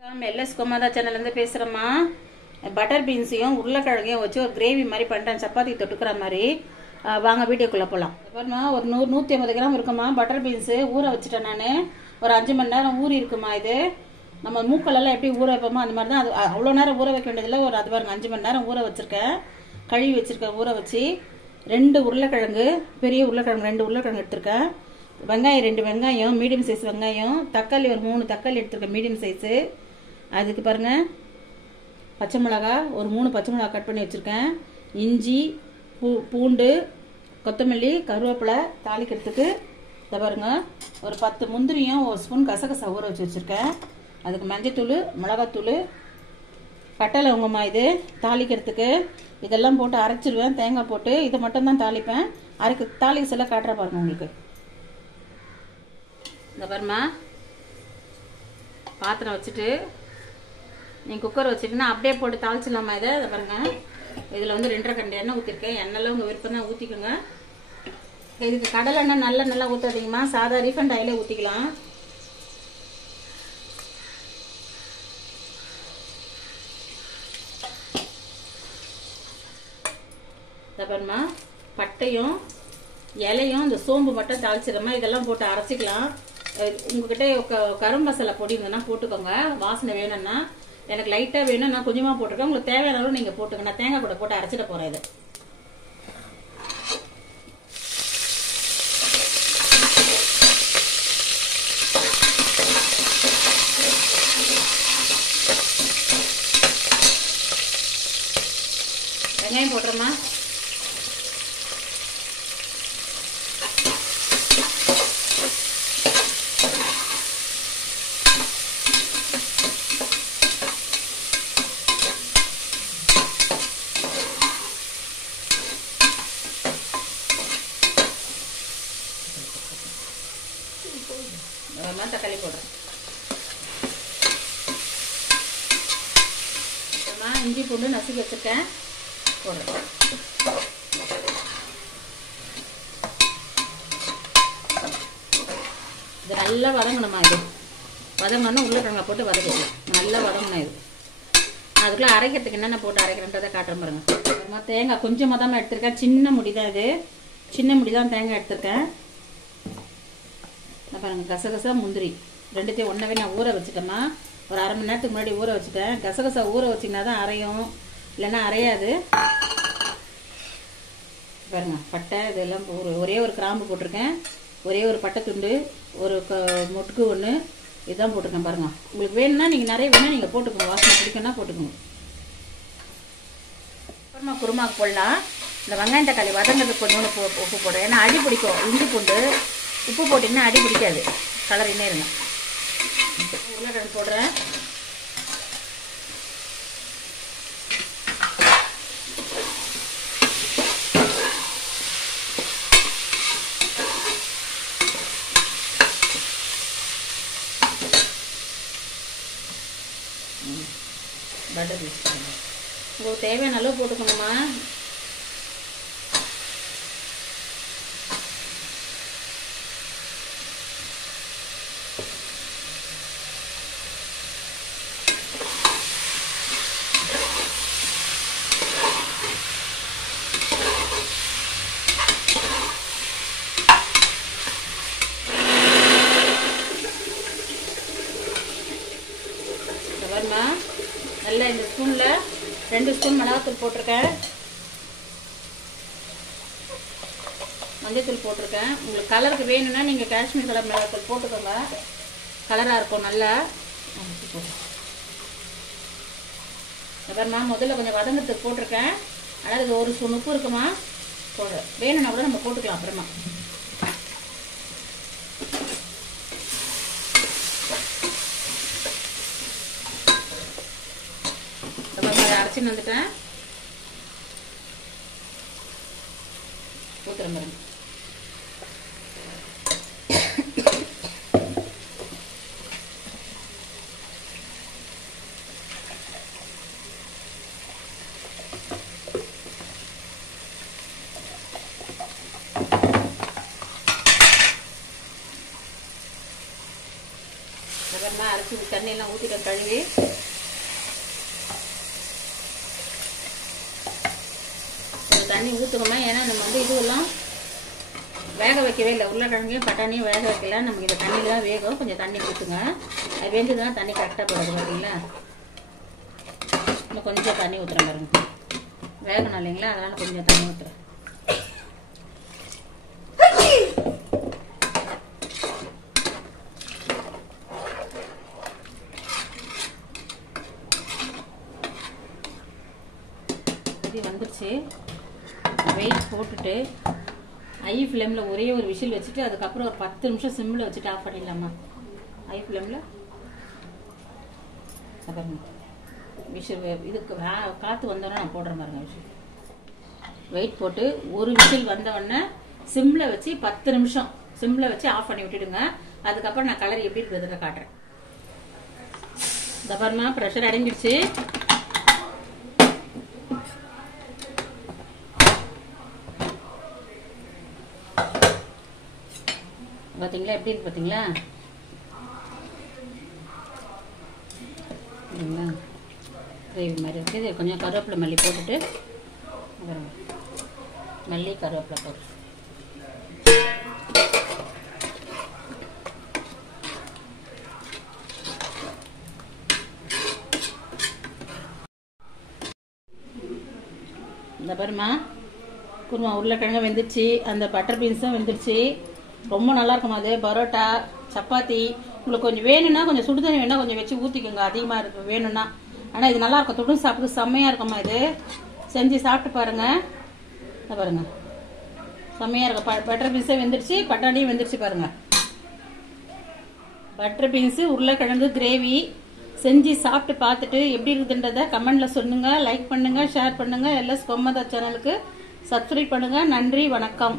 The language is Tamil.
எல்எஸ் கோமாதா சேனல்லேருந்து பேசுகிறேம்மா. பட்டர் பீன்ஸையும் உருளைக்கிழங்கையும் வச்சு ஒரு கிரேவி மாதிரி பண்ணுறேன், சப்பாத்தி தொட்டுக்கிற மாதிரி. வாங்க வீடியோக்குள்ளே போகலாம். பாருமா, ஒரு 100-150 கிராம் இருக்குமா பட்டர் பீன்ஸு ஊற வச்சுட்டேன் நான். ஒரு 5 மணி நேரம் ஊறி இருக்குமா. இது நம்ம மூக்கலெல்லாம் எப்படி ஊற வைப்போமோ அந்த மாதிரி தான். அது அவ்வளோ நேரம் ஊற வைக்க வேண்டியதில்லை. ஒரு அது பாருங்க 5 மணி நேரம் ஊற வச்சுருக்கேன், கழுவி வச்சுருக்கேன். ஊற வச்சு 2 உருளைக்கிழங்கு, பெரிய உருளைக்கிழங்கு 2 உருளைக்கிழங்கு எடுத்திருக்கேன். வெங்காயம் 2 வெங்காயம் மீடியம் சைஸ் வெங்காயம், தக்காளி ஒரு 3 தக்காளி எடுத்துருக்கேன் மீடியம் சைஸு. அதுக்கு பாருங்கள் பச்சை மிளகா ஒரு 3 பச்சை மிளகா கட் பண்ணி வச்சுருக்கேன். இஞ்சி பூண்டு கொத்தமல்லி கருவேப்பிலை தாளிக்கிறதுக்கு. இதை பாருங்கள் ஒரு 10 முந்திரியும் 1 ஸ்பூன் கசகசா ஊற வச்சு வச்சுருக்கேன். அதுக்கு மஞ்சத்தூள் மிளகாத்தூள் பட்டை லவங்கம்மா இது தாளிக்கிறதுக்கு. இதெல்லாம் போட்டு அரைச்சிடுவேன் தேங்காய் போட்டு. இதை மட்டும்தான் தாளிப்பேன். தாளிக்க சொல்ல காட்டுற பாருங்க உங்களுக்கு. இந்த பாருமா பாத்திரம் வச்சுட்டு நீங்கள் குக்கர் வச்சுட்டுன்னா அப்படியே போட்டு தாளிச்சிடலாமா இதை பாருங்கள். இதில் வந்து 2.5 கரண்டி எண்ணெய் ஊற்றிருக்கேன். எண்ணெய்லாம் உங்கள் விருப்பம் தான் ஊற்றிக்கோங்க. இதுக்கு கடலை எண்ணெய் நல்லா ஊற்றாதீங்கம்மா, சாதா ரீஃபண்ட் ஆயிலே ஊற்றிக்கலாம். இதை பாருமா பட்டையும் இலையும் இந்த சோம்பு மட்டும் தாளிச்சிடமா. இதெல்லாம் போட்டு அரைச்சிக்கலாம். உங்ககிட்ட கரும் மசாலா பொடி இருந்ததுன்னா போட்டுக்கோங்க, வாசனை வேணும்னா. எனக்கு லைட்டாக வேணும், நான் கொஞ்சமாக போட்டிருக்கேன். உங்களுக்கு தேவையான அளவு நீங்கள் போட்டுங்க. நான் தேங்காய் கூட போட்டு அரைச்சிட போகிறேன். இது வெங்காயம் போட்டுறோமா. தக்காளி போடுறேன். இஞ்சி பூண்டு நசுக்கி வச்சிருக்கேன் போடுறேன். இது நல்லா வதங்கணுமா. இது வதங்கணும் உருளைக்கிழங்கை போட்டு வதக்கலாம். நல்லா வதங்கணும். இது அதுக்குள்ளே அரைக்கிறதுக்கு என்னென்ன போட்டு அரைக்கிறேன்றதை காட்டுறேன் பாருங்க. தேங்காய் கொஞ்சமாக தான் எடுத்திருக்கேன், சின்ன முடி தான். இது சின்ன முடி தான் தேங்காய் எடுத்திருக்கேன். பாருங்க கசகசா முந்திரி ரெண்டுத்தையும் ஒன்றவே நான் ஊற வச்சுட்டேம்மா. ஒரு அரை மணி நேரத்துக்கு முன்னாடி ஊற வச்சுட்டேன். கசகசா ஊற வச்சிங்கன்னா தான் அரையும், இல்லைன்னா அரையாது. பாருங்க பட்டை இதெல்லாம் ஒரே ஒரு கிராம்பு போட்டிருக்கேன், ஒரே ஒரு பட்டை துண்டு, ஒரு மொட்டுக்கு ஒன்று, இதுதான் போட்டிருக்கேன். பாருங்க உங்களுக்கு வேணும்னா நீங்கள் நிறைய வேணும் நீங்கள் போட்டுக்கோங்க, வாசனை பிடிக்குன்னா போட்டுக்கோங்க. அப்புறமா குருமாக்கு போடலாம். இந்த வெங்காயம் தக்காளி வதங்கிறதுக்கு கொஞ்சோண்டு உப்பு போடுறேன், ஏன்னா அடி பிடிக்கும். இஞ்சி பூண்டு உப்பு போட்டிங்கன்னா அடி பிடிக்காது, கலர் இன்னே இருங்க. உருளைக்கிழங்கு போடுறேன். பட்டர் பீஸ் உங்களுக்கு தேவையான அளவு போட்டுக்கணுமா. நல்லா இந்த ஸ்பூனில் 2 ஸ்பூன் மிளகாத்தூள் போட்டிருக்கேன், மஞ்சத்தூள் போட்டிருக்கேன். உங்களுக்கு கலருக்கு வேணும்னா நீங்கள் காஷ்மீர் கலர் மிளகாத்தூள் போட்டுக்கோங்க, கலராக இருக்கும் நல்லா. அப்புறமா முதல்ல கொஞ்சம் வதங்கத்துக்கு போட்டிருக்கேன். ஆனால் இது 1 ஸ்பூன் உப்பு இருக்குமா போடுறேன். வேணும்னா கூட நம்ம போட்டுக்கலாம் அப்புறமா. அரைச்சின்னு வந்துட்டேன், ஊத்துறேன் பாருங்க. அப்புறமா அரைச்சி தண்ணியெல்லாம் ஊற்றிட்டேன் கழுவி. தண்ணி ஊற்றுக்கோமா, ஏன்னா நம்ம வந்து இதுவெல்லாம் வேக வைக்கவே இல்லை. உருளைக்கிழங்கையும் பட்டாணியும் வேக வைக்கல, நமக்கு இந்த தண்ணியில் தான் வேகும். கொஞ்சம் தண்ணி ஊற்றுங்க, அது வெந்துதான் தண்ணி கரெக்டாக போடுறது பார்த்தீங்களா. இன்னும் கொஞ்சம் தண்ணி ஊற்றுறேன் பாருங்க, வேகணும் இல்லைங்களா, அதனால் கொஞ்சம் தண்ணி ஊற்றுறேன். இது வந்துருச்சு. வெயிட் போட்டுட்டு ஹை ஃப்ளேமில் ஒரே ஒரு விசில் வச்சுட்டு அதுக்கப்புறம் ஒரு 10 நிமிஷம் சிம்மில் வச்சுட்டு ஆஃப் பண்ணிடலாமா. ஹை ஃப்ளேமில் அப்புறம் விசில் இதுக்கு காற்று வந்தோடனே நான் போடுற மாதிரிங்க விசில். வெயிட் போட்டு ஒரு விசில் வந்தோடனே சிம்மில் வச்சு 10 நிமிஷம் சிம்மில் வச்சு ஆஃப் பண்ணி விட்டுடுங்க. அதுக்கப்புறம் நான் கலர் எப்படி இருக்கிறதுல காட்டுறேன். இந்த பாருமா ப்ரெஷர் அடங்கிடுச்சு. பார்த்தீங்களா எப்படி இருக்கு பார்த்தீங்களா. கிரேவி மாதிரி இருக்குது. கொஞ்சம் கருவேப்பிலை மல்லி போட்டுட்டு மல்லி கருவேப்பிலை போட்டு இந்த பாருமா குருமா உருளைக்கிழங்கு வெந்துருச்சு, அந்த பட்டர் பீன்ஸும் வெந்துருச்சு. ரொம்ப நல்லா இருக்கும். அது பரோட்டா சப்பாத்தி உங்களுக்கு கொஞ்சம் வேணும்னா கொஞ்சம் சுடு தண்ணி வேணா கொஞ்சம் வச்சு ஊற்றிக்கோங்க, அதிகமாக இருக்கு வேணும்னா. ஆனால் இது நல்லா இருக்கும், தொட்டு சாப்பிட்டு செம்மையாக இருக்குமா. இது செஞ்சு சாப்பிட்டு பாருங்க. பாருங்க செம்மையாக இருக்கும். பட்டர் பீன்ஸே வெந்துருச்சு, பட்டாணியும் வெந்துருச்சு பாருங்க. பட்டர் பீன்ஸு உருளைக்கிழங்கு கிரேவி செஞ்சு சாப்பிட்டு பார்த்துட்டு எப்படி இருக்குதுன்றதை கமெண்ட்ல சொல்லுங்க. லைக் பண்ணுங்க, ஷேர் பண்ணுங்க. எல்எஸ் கோமதா சேனலுக்கு சப்ஸ்கிரைப் பண்ணுங்க. நன்றி, வணக்கம்.